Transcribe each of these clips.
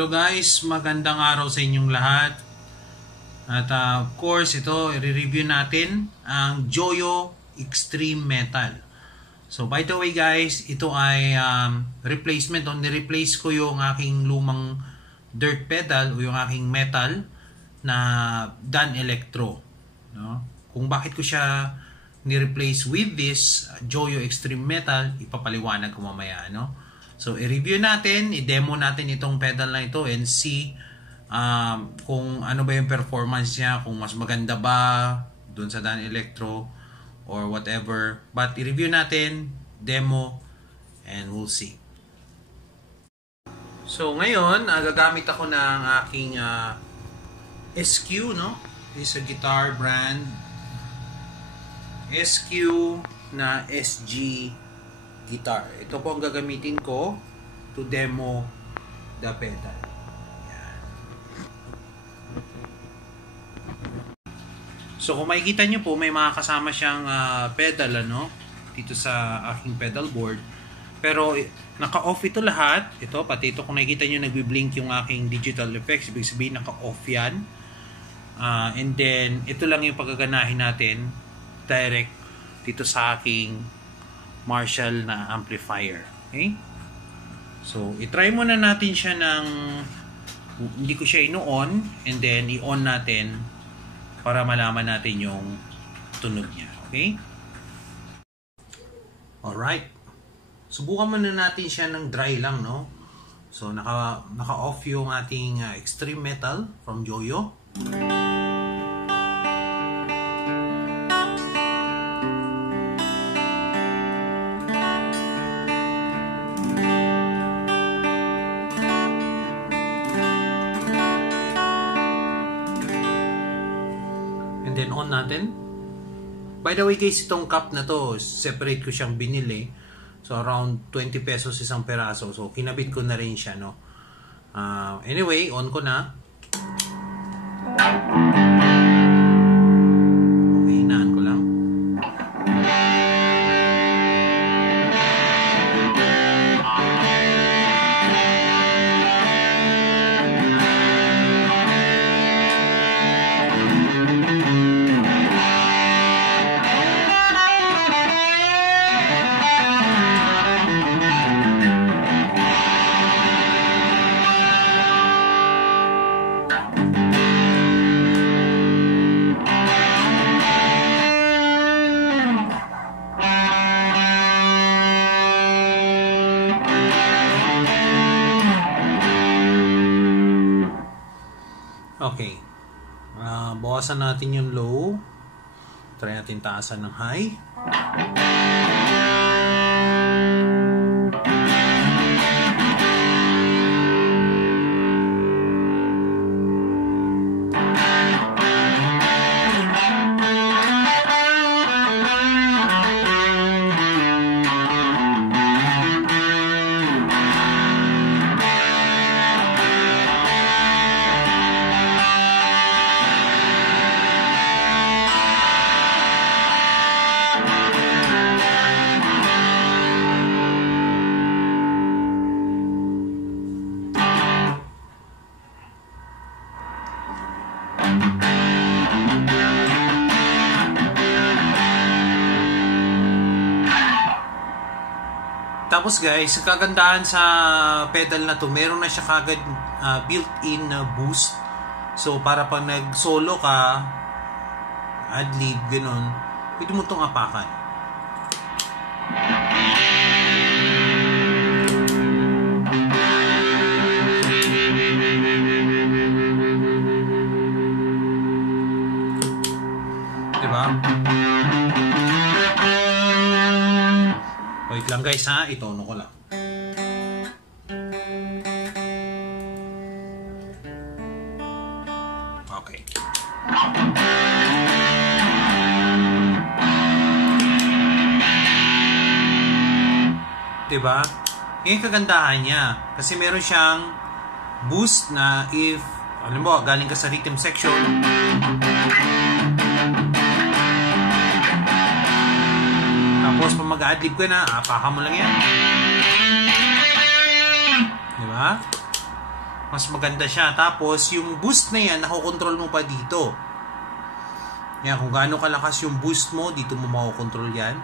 Hello guys, magandang araw sa inyong lahat. At of course, ito i-review natin ang Joyo Extreme Metal. So by the way guys, ito ay replacement. Ni-replace ko yung aking lumang dirt pedal o yung aking metal na Dan Electro. No? Kung bakit ko siya ni-replace with this Joyo Extreme Metal, ipapaliwanag ko mamaya. No? So, i-review natin, i-demo natin itong pedal na ito and see kung ano ba yung performance niya, kung mas maganda ba dun sa Dan Electro or whatever. But i-review natin, demo, and we'll see. So, ngayon, gagamit ako ng aking SQ, no? Is a guitar brand. SQ na SG guitar. Ito po ang gagamitin ko to demo the pedal. Yan. So kung makikita nyo po, may mga kasama siyang pedal dito sa aking pedal board. Pero naka-off ito lahat. Ito, pati ito kung nakikita nyo nagbi-blink yung aking digital effects. Ibig sabihin naka-off yan. And then ito lang yung paggaganahin natin direct dito sa aking Marshall na amplifier. Okay? So, i-try muna natin siya ng hindi ko siya ino-on and then i-on natin para malaman natin yung tunog niya. Okay? Alright. Subukan muna natin siya ng dry lang, no? So, naka-off yung ating Extreme Metal from Joyo. And then on natin. By the way guys, itong cup na to, separate ko siyang binili. So around 20 pesos isang peraso. So kinabit ko na rin siya, no. Anyway, on ko na. Okay, hinaan ko lang. Okay. Bawasan natin yung low. Try natin taasan ng high. Tapos guys, kagandahan sa pedal na to, meron na siya kagad built-in boost. So para pag nag-solo ka, ad-lib, ganun, pwede mo itong apakan. Diba? Wait lang guys ha, itono ko lang. Okay. Diba? Yung kagandahan niya. Kasi meron siyang boost na if, alam mo, galing ka sa rhythm section, tapos pag mag-adlib ka na, apakan mo lang yan. Diba? Mas maganda siya. Tapos, yung boost na yan, nakokontrol mo pa dito. Yan, kung gaano kalakas yung boost mo, dito mo makokontrol yan.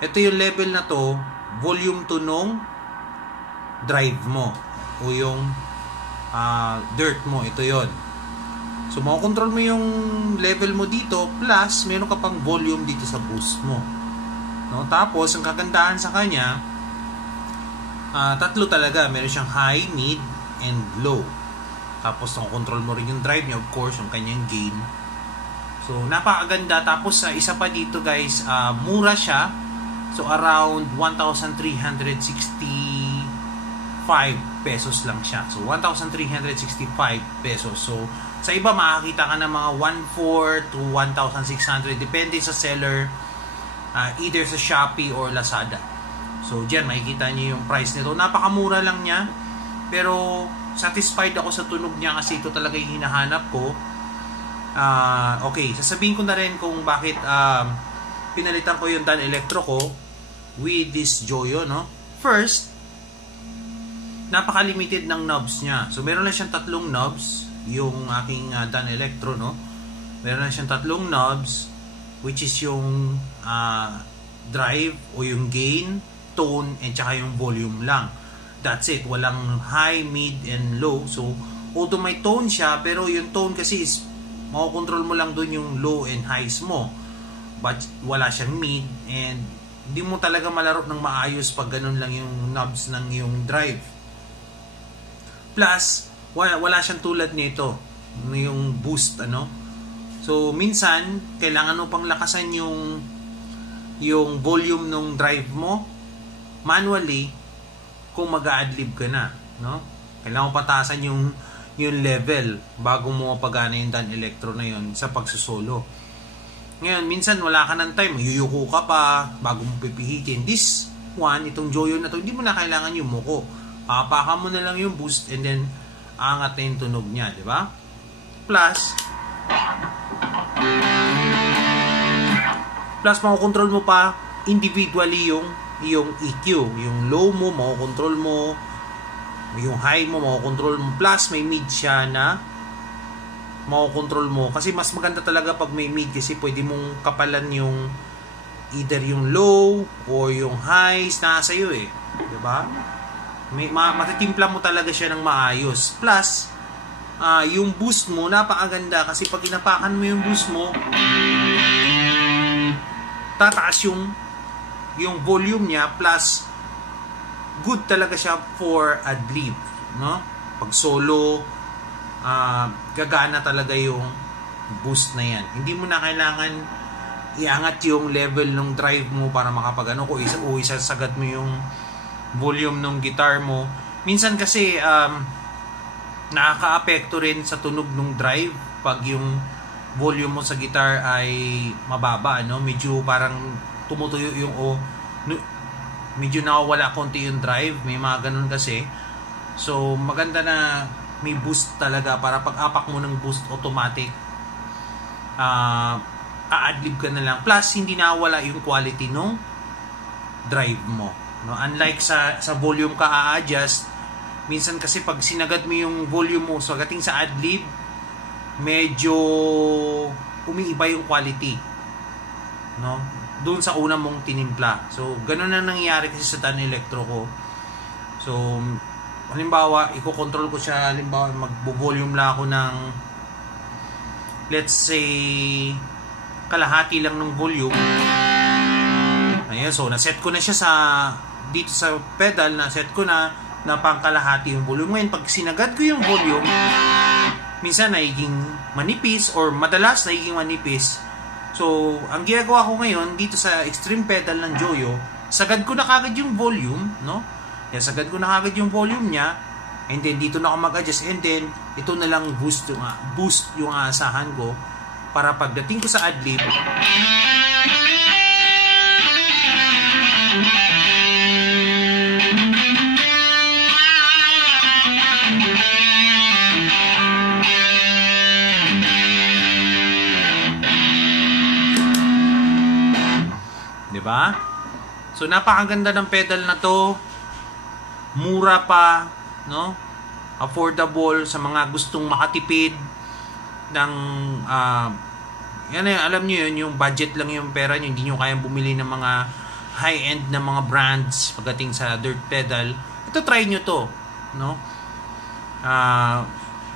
Ito yung level na to, volume to nung drive mo. O yung dirt mo. Ito yon. So, makokontrol mo yung level mo dito, plus, meron ka pang volume dito sa boost mo. No? Tapos, ang kagandahan sa kanya, tatlo talaga. Meron siyang high, mid, and low. Tapos control mo rin yung drive niya, of course, yung kanyang gain. So napakaganda. Tapos isa pa dito guys, mura siya. So around 1,365 pesos lang siya. So 1,365 pesos. So sa iba makakita ka ng mga 1,400 to 1,600 depende sa seller, either sa Shopee or Lazada. So diyan makikita niyo yung price nito. Napakamura lang niya. Pero satisfied ako sa tunog niya kasi ito talaga yung hinahanap ko. Okay, sasabihin ko na rin kung bakit pinalitan ko yung Dan Electro ko with this Joyo, no? First, napaka-limited ng knobs niya. So meron lang siyang tatlong knobs, yung aking Dan Electro, no? Meron lang siyang tatlong knobs, which is yung drive o yung gain, tone, and saka yung volume lang. That's it. Walang high, mid, and low. So, although may tone siya, pero yung tone kasi is makokontrol mo lang dun yung low and highs mo. But wala siyang mid, and hindi mo talaga malaro ng maayos pag ganun lang yung knobs ng yung drive. Plus, wala siyang tulad nito, yung boost, ano. So, minsan, kailangan mo pang lakasan yung volume ng drive mo manually kung mag-a-adlib ka na, no? Kailangan mo pataasan yung level bago mo mapagana yung Dan Electro na yun sa pagsusolo. Ngayon, minsan wala ka ng time, yuyuko ka pa bago mo pipihitin. This one, itong Joyo na to, hindi mo na kailangan yung muko. Papakan mo na lang yung boost and then aangat na yung tunog niya, di ba? Plus, makokontrol mo pa individually yung EQ, yung low mo, makokontrol mo, yung high mo, makokontrol mo, plus may mid siya na makokontrol mo, kasi mas maganda talaga pag may mid kasi pwede mong kapalan yung either yung low or yung highs, nasa iyo eh, diba? Matitimpla mo talaga siya ng maayos. Plus yung boost mo, napakaganda kasi pag inapakan mo yung boost mo, tataas yung volume niya, plus good talaga siya for adlib, no? Pag solo, gagana talaga yung boost na yan. Hindi mo na kailangan iangat yung level ng drive mo para makapag kung isasagad mo yung volume ng guitar mo. Minsan kasi nakaka-apekto rin sa tunog ng drive pag yung volume mo sa guitar ay mababa, no? Medyo parang tumutuyo yung medyo nawawala konti yung drive, may mga ganun kasi. So maganda na may boost talaga para pag apak mo ng boost automatic, a-adlib ka na lang, plus hindi nawawala yung quality ng drive mo, no? Unlike sa volume ka a-adjust, minsan kasi pag sinagad mo yung volume mo so agating sa adlib, medyo umiiba yung quality, no? Doon sa una mong tinimpla. So, ganun na nangyayari kasi sa Dan Electro ko. So, halimbawa, i-control ko siya, halimbawa, mag-volume lang ako ng, let's say, kalahati lang ng volume. Ayan, so, naset ko na siya dito sa pedal, naset ko na pangkalahati yung volume. Ngayon, pag sinagad ko yung volume, minsan nagiging manipis or madalas nagiging manipis. So, ang ginagawa ko ngayon dito sa extreme pedal ng Joyo, sagad ko na kagad yung volume, no? Yan, sagad ko na kagad yung volume niya, and then dito na ako mag-adjust, and then ito na lang boost yung aasahan ko para pagdating ko sa adlib, diba? So napakaganda ng pedal na to, mura pa, no? affordable sa mga gustong makatipid ng yan eh, alam niyo yun, yung budget lang yung pera niyo, hindi niyo kayang bumili ng mga high-end na mga brands pagdating sa dirt pedal. Ito, try niyo to, no?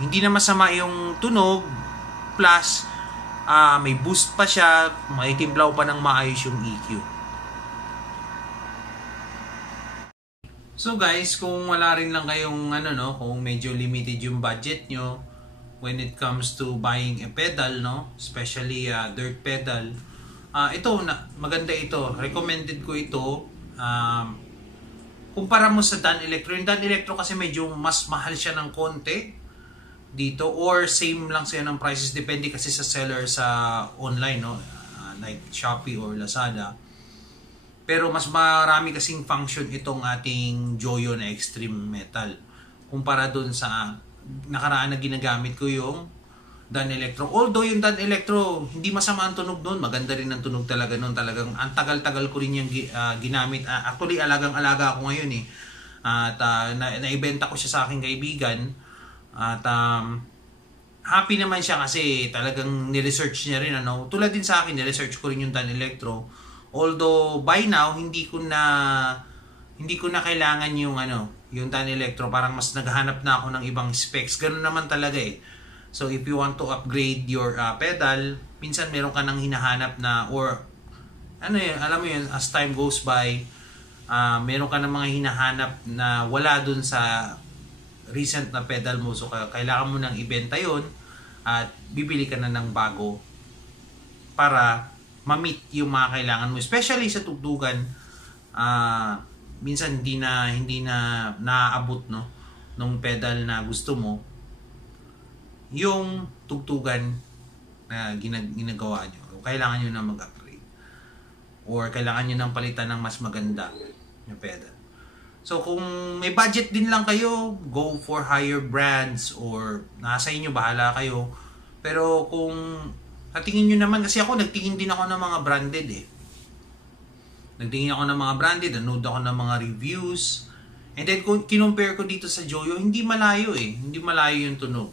Hindi na masama yung tunog, plus may boost pa siya, may timplaw pa ng maayos yung EQ. So guys, kung wala rin lang kayong kung medyo limited yung budget nyo when it comes to buying a pedal, no, especially dirt pedal, maganda ito, recommended ko ito. Kumpara mo sa Dan Electro. Yung Dan Electro kasi medyo mas mahal siya ng konti dito, or same lang siya ng prices, depende kasi sa seller sa online, no, like Shopee or Lazada. Pero mas marami kasing function itong ating Joyo na Extreme Metal kumpara dun sa nakaraan na ginagamit ko yung Dan Electro. Although yung Dan Electro, hindi masama ang tunog doon. Maganda rin ang tunog talaga noon. Talagang ang tagal-tagal ko rin yung ginamit. Actually, alagang-alaga ako ngayon eh. At naibenta ko siya sa aking kaibigan. At happy naman siya kasi talagang niresearch niya rin. Tulad din sa akin, niresearch ko rin yung Dan Electro. Although by now hindi ko na kailangan yung Dan Electro, parang mas naghahanap na ako ng ibang specs. Ganun naman talaga eh. So if you want to upgrade your pedal, minsan meron ka nang hinahanap na, or alam mo yun, as time goes by, meron ka ng mga hinahanap na wala dun sa recent na pedal mo. So kailangan mo nang ibenta yun at bibili ka na ng bago para ma-meet yung mga kailangan mo, especially sa tugtugan. Minsan hindi na naaabot, no, nung pedal na gusto mo yung tugtugan na ginagawa nyo. Kailangan nyo na mag-upgrade, or kailangan nyo nang palitan ng mas maganda yung pedal. So kung may budget din lang kayo, go for higher brands, or nasa inyo, bahala kayo. Pero kung tingin nyo naman, kasi ako nagtingin din ako ng mga branded eh. Nagtingin ako ng mga branded, nanood ako ng mga reviews. And then kung kinumpare ko dito sa Joyo, hindi malayo eh. Hindi malayo yung tunog.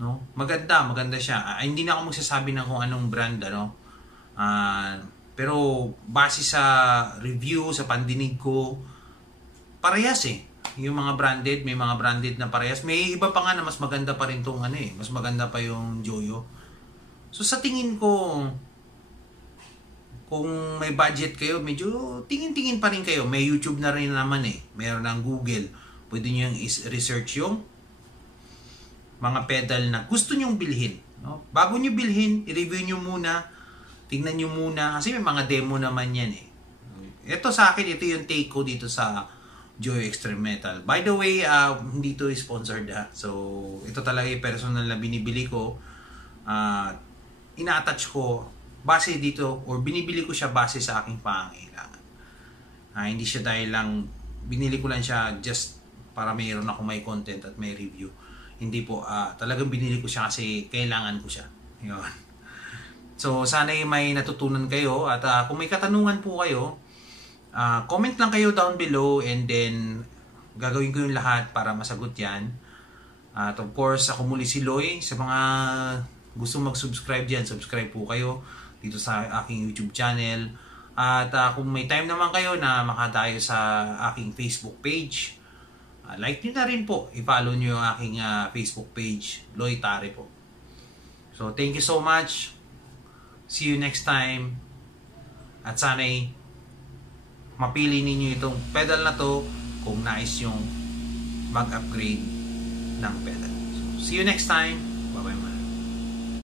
No? Maganda siya. Hindi na ako magsasabi ng kung anong brand, pero base sa review, sa pandinig ko, parehas eh. Yung mga branded, may mga branded na parehas. May iba pa nga na mas maganda pa rin tong mas maganda pa yung Joyo. So sa tingin ko, kung may budget kayo, medyo tingin-tingin pa rin kayo. May YouTube na rin naman eh. Mayroon ng Google. Pwede nyo yung research yung mga pedal na gusto nyong bilhin. No? Bago nyo bilhin, i-review nyo muna. Tingnan nyo muna. Kasi may mga demo naman yan eh. Ito sa akin, ito yung take ko dito sa Joyo Extreme Metal. By the way, hindi ito sponsored ha. So, ito talaga yung personal na binibili ko. Ina-attach ko base dito, or binibili ko siya base sa aking pangangailangan. Hindi siya dahil lang binili ko lang siya just para mayroon ako may content at may review. Hindi po, talagang binili ko siya kasi kailangan ko siya. Yun. So sana may natutunan kayo, at kung may katanungan po kayo, comment lang kayo down below, and then gagawin ko yung lahat para masagot yan. At of course, ako muli si Loy. Sa mga gusto mag-subscribe dyan, subscribe po kayo dito sa aking YouTube channel. At kung may time naman kayo na makadayo sa aking Facebook page, like nyo na rin po. I-follow nyo yung aking Facebook page, Loy Tare po. So thank you so much. See you next time. At sana'y mapili ninyo itong pedal na to kung nais yung mag-upgrade ng pedal. So, see you next time. Bye-bye.